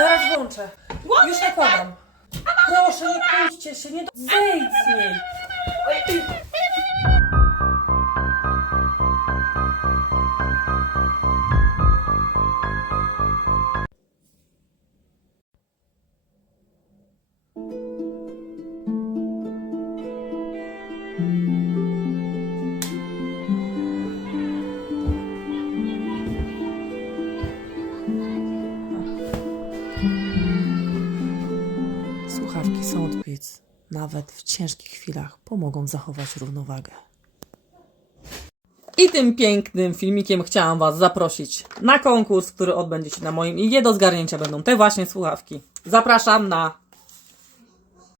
Zaraz włączę. Już nakładam. Tak. Proszę, nie kłóćcie się, nie do... Z niej. Słuchawki Soundbeats nawet w ciężkich chwilach pomogą zachować równowagę. I tym pięknym filmikiem chciałam Was zaprosić na konkurs, który odbędzie się na moim i do zgarnięcia będą te właśnie słuchawki. Zapraszam na